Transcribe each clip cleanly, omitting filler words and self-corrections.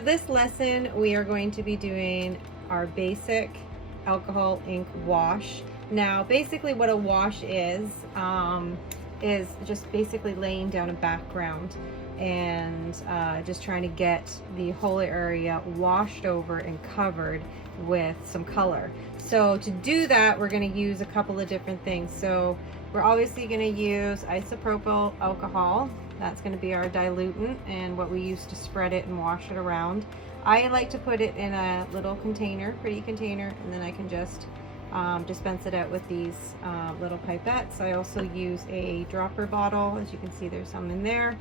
for this lesson, we are going to be doing our basic alcohol ink wash. Now, basically what a wash is just basically laying down a background and just trying to get the whole area washed over and covered with some color. So to do that, we're going to use a couple of different things. So we're obviously going to use isopropyl alcohol. That's going to be our dilutant and what we use to spread it and wash it around. I like to put it in a little container, pretty container, and then I can just dispense it out with these little pipettes. I also use a dropper bottle. As you can see, there's some in there.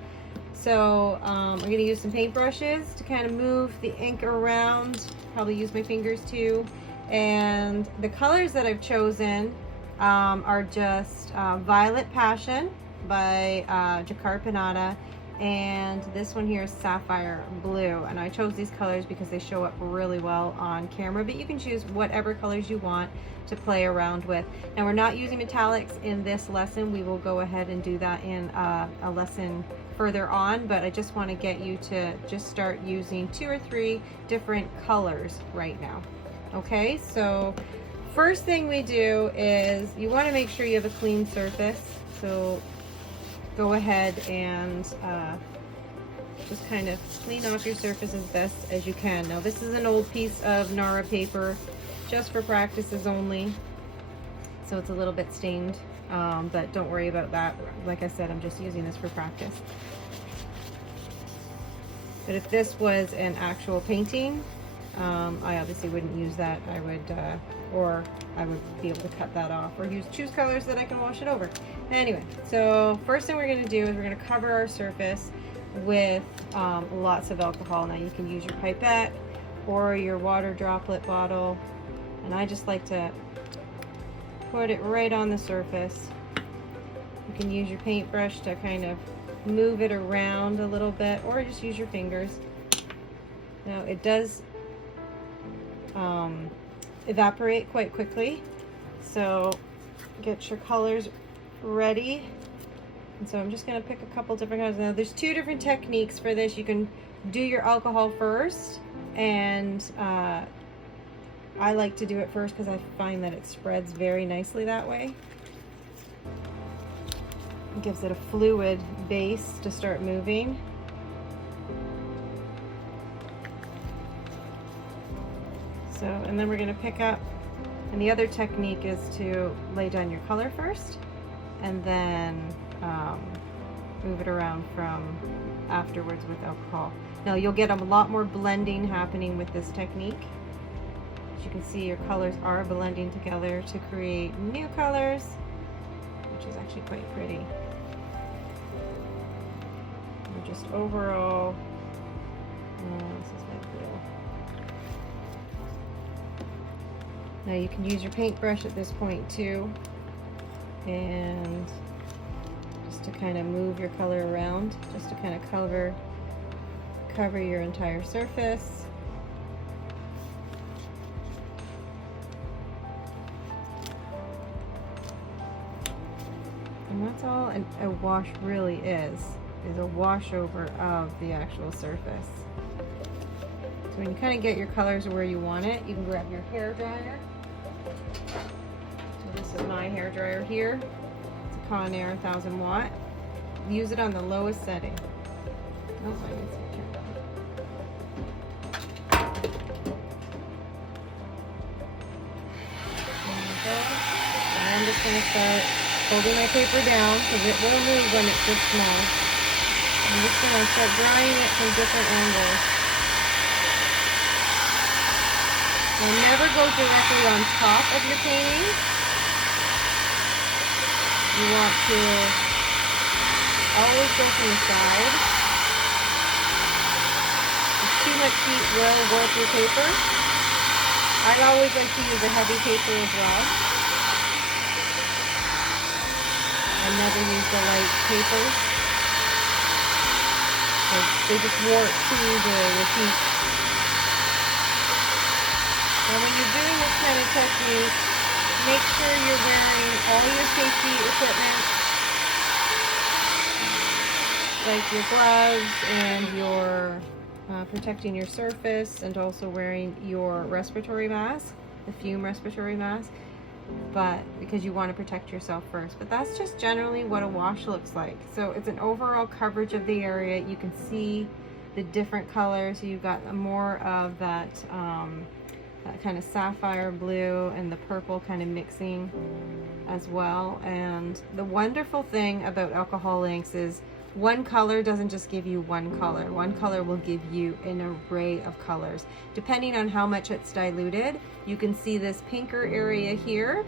So I'm going to use some paintbrushes to kind of move the ink around, probably use my fingers too. And the colors that I've chosen are just Violet Passion by Jacquard Pinata, and this one here is Sapphire Blue. And I chose these colors because they show up really well on camera, but you can choose whatever colors you want to play around with. Now, we're not using metallics in this lesson. We will go ahead and do that in a lesson further on, but I just want to get you to just start using 2 or 3 different colors right now. Okay, so first thing we do is you want to make sure you have a clean surface. So go ahead and just kind of clean off your surface as best as you can. Now, this is an old piece of Nara paper, just for practices only, so it's a little bit stained, but don't worry about that. Like I said, I'm just using this for practice. But if this was an actual painting, I obviously wouldn't use that. I would be able to cut that off or choose colors that I can wash it over. Anyway, so first thing we're going to do is we're going to cover our surface with lots of alcohol. Now, you can use your pipette or your water droplet bottle, and I just like to put it right on the surface. You can use your paintbrush to kind of move it around a little bit, or just use your fingers. Now, it does evaporate quite quickly, so get your colors ready. And so I'm just going to pick a couple different colors. Now, there's 2 different techniques for this. You can do your alcohol first, and I like to do it first because I find that it spreads very nicely that way. It gives it a fluid base to start moving. So, and then we're going to pick up, and the other technique is to lay down your color first and then move it around from afterwards with alcohol. Now, you'll get a lot more blending happening with this technique. As you can see, your colors are blending together to create new colors, which is actually quite pretty. And just overall, this is my blue. Now, you can use your paintbrush at this point too, and just to kind of move your color around, just to kind of cover your entire surface. And that's all a wash really is a wash over of the actual surface. So when you kind of get your colors where you want it, you can grab your hair dryer. So this is my hair dryer here. It's a Conair 1000 watt. Use it on the lowest setting. Oh, I need to turn it on. There we go. And I'm just going to start holding my paper down because it will move when it's this small. I'm just going to start drying it from different angles. Now, never go directly on top of your painting. You want to always go from the side. Too much heat will warp your paper. I always like to use a heavy paper as well. I never use the light paper. They just warp too easily with heat. Now, when you're doing this kind of technique, make sure you're wearing all your safety equipment, like your gloves and your protecting your surface, and also wearing your respiratory mask, the fume respiratory mask, but because you want to protect yourself first. But that's just generally what a wash looks like. So it's an overall coverage of the area. You can see the different colors. So you've got more of that, that kind of sapphire blue and the purple kind of mixing as well. And the wonderful thing about alcohol inks is one color doesn't just give you one color. One color will give you an array of colors. Depending on how much it's diluted, you can see this pinker area here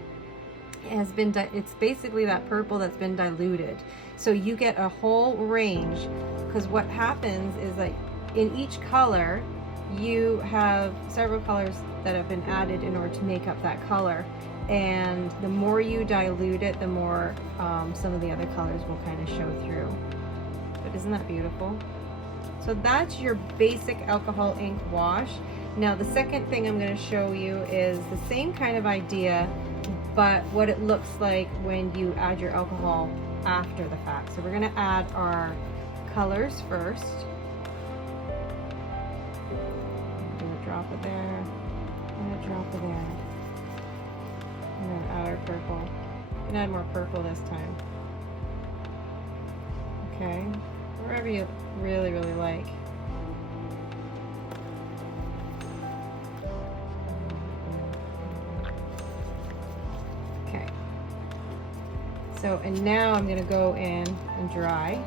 has been, it's basically that purple that's been diluted. So you get a whole range, because what happens is like in each color, you have several colors that have been added in order to make up that color. And the more you dilute it, the more some of the other colors will kind of show through. But isn't that beautiful? So that's your basic alcohol ink wash. Now the second thing I'm going to show you is the same kind of idea, but what it looks like when you add your alcohol after the fact. So we're going to add our colors first. I'm going to drop it there. I'm going to drop it there. I'm going to add our purple. You can add more purple this time. Okay, wherever you really, really like. Okay. So, and now I'm going to go in and dry.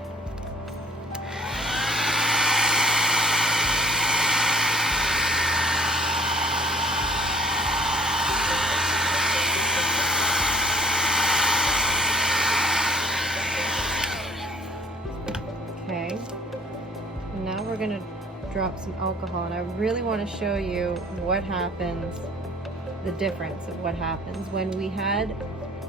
Okay, and now we're going to drop some alcohol, and I really want to show you what happens, the difference of what happens when we had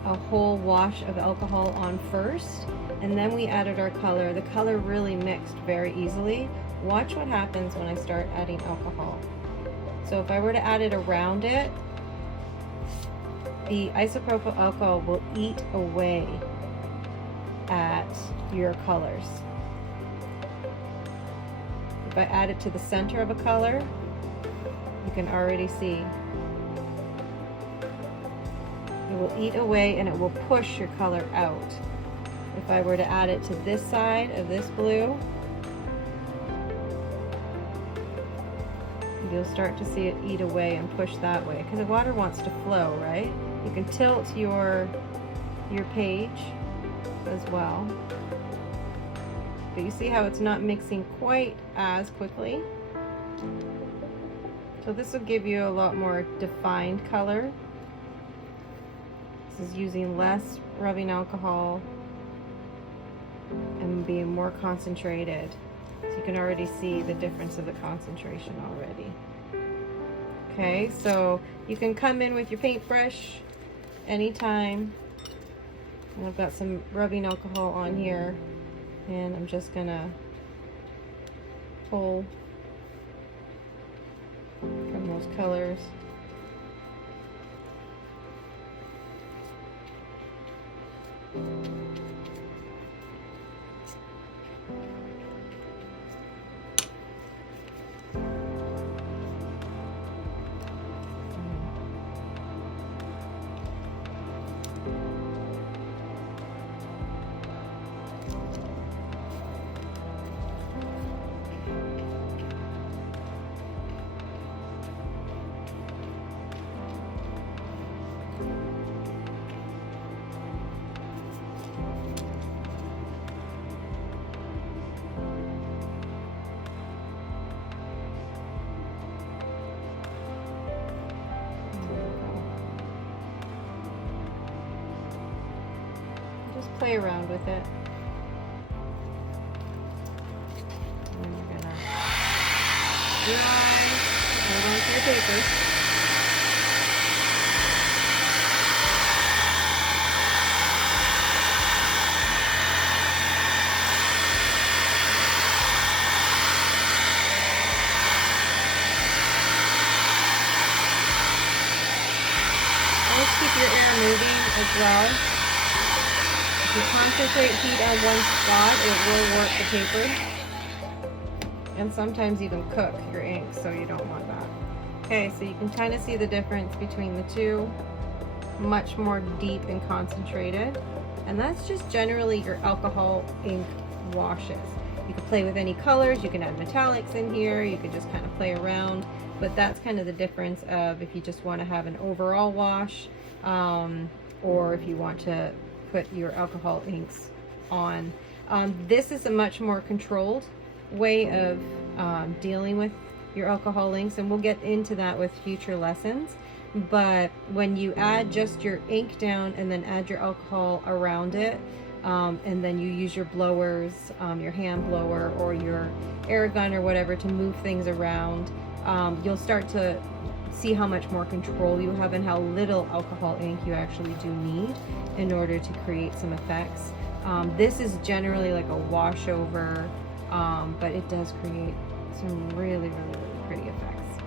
a whole wash of alcohol on first, and then we added our color. The color really mixed very easily. Watch what happens when I start adding alcohol. So if I were to add it around it, the isopropyl alcohol will eat away at your colors. If I add it to the center of a color, you can already see it will eat away and it will push your color out. If I were to add it to this side of this blue, you'll start to see it eat away and push that way, because the water wants to flow, right? You can tilt your page as well. But you see how it's not mixing quite as quickly? So this will give you a lot more defined color. This is using less rubbing alcohol and being more concentrated. So you can already see the difference of the concentration already. Okay, so you can come in with your paintbrush anytime. And I've got some rubbing alcohol on here, and I'm just gonna pull from those colors. Play around with it. And then you're gonna dry, hold on to your paper. Always keep your air moving as well. If you concentrate heat on one spot, it will work the paper. and sometimes even cook your ink, so you don't want that. Okay, so you can kind of see the difference between the two. Much more deep and concentrated, and that's just generally your alcohol ink washes. You can play with any colors, you can add metallics in here, you can just kind of play around, but that's kind of the difference of if you just want to have an overall wash, or if you want to put your alcohol inks on. This is a much more controlled way of dealing with your alcohol inks, and we'll get into that with future lessons. But when you add just your ink down and then add your alcohol around it, and then you use your blowers, your hand blower or your air gun or whatever to move things around, you'll start to see how much more control you have and how little alcohol ink you actually do need in order to create some effects. This is generally like a wash over, but it does create some really, really, really pretty effects.